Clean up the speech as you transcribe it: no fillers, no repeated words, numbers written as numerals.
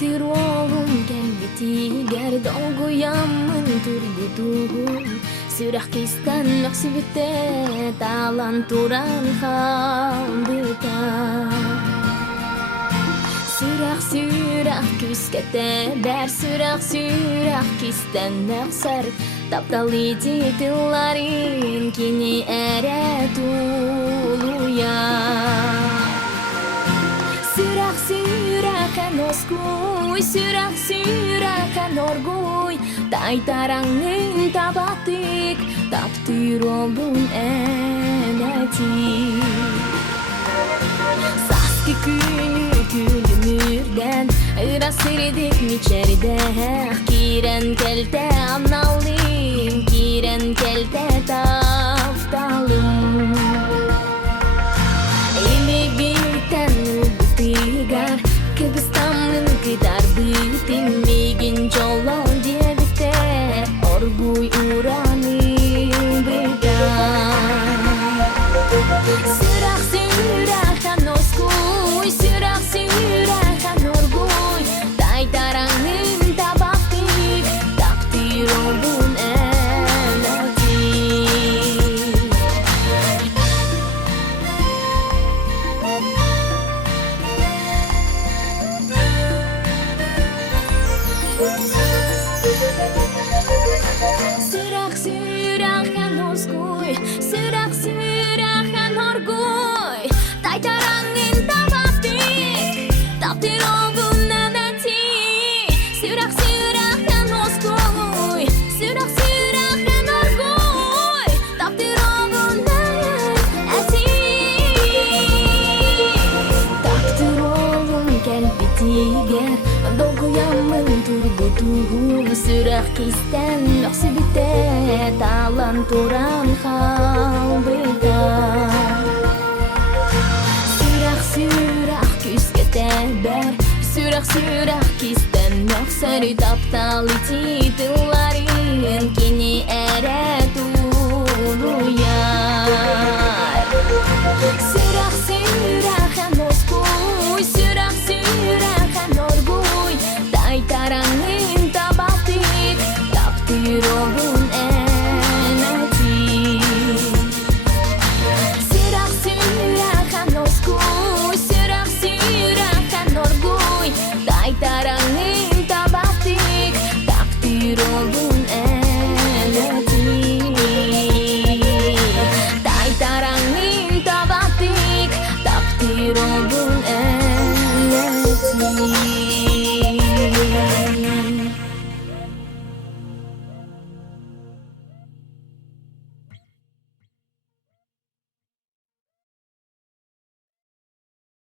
Taktır oğlum gelbeti gerdi olguyamın turgutuğum Sürah kistan maksibite talan turan kaldita Sürah küskete ber sürah kistan naksar Taptali titillarin kini ere tuluya Sürah kan oskuy Sürah kan orguy Tai tarangin tabatik Taptir olgun eneti Saski külümürden Iras siridik miçerde Kiren kelte amnalim Kiren kelte taftalım Ili biten ubutigar Kebistamın gitar bitin Migin colon dia bite Orguy urani bedan Sürah kan oskuy Sürah kan orguy Tai tarangin tabaktik Taptir olgun eneti Sürah kan oskuy Sürah kan orguy Tai tarangin tabaktik Taptir olgun eneti Sürah kan oskuy Sürah kan orguy Taptir olgun eneti Taktır olgun kelbitiger Dolguyamın turgutuğum Sürah kistan maksibite talan turan kaldita Sürah küskete ber Sürah kistan maksar Taptali titillarin kini ere tuluya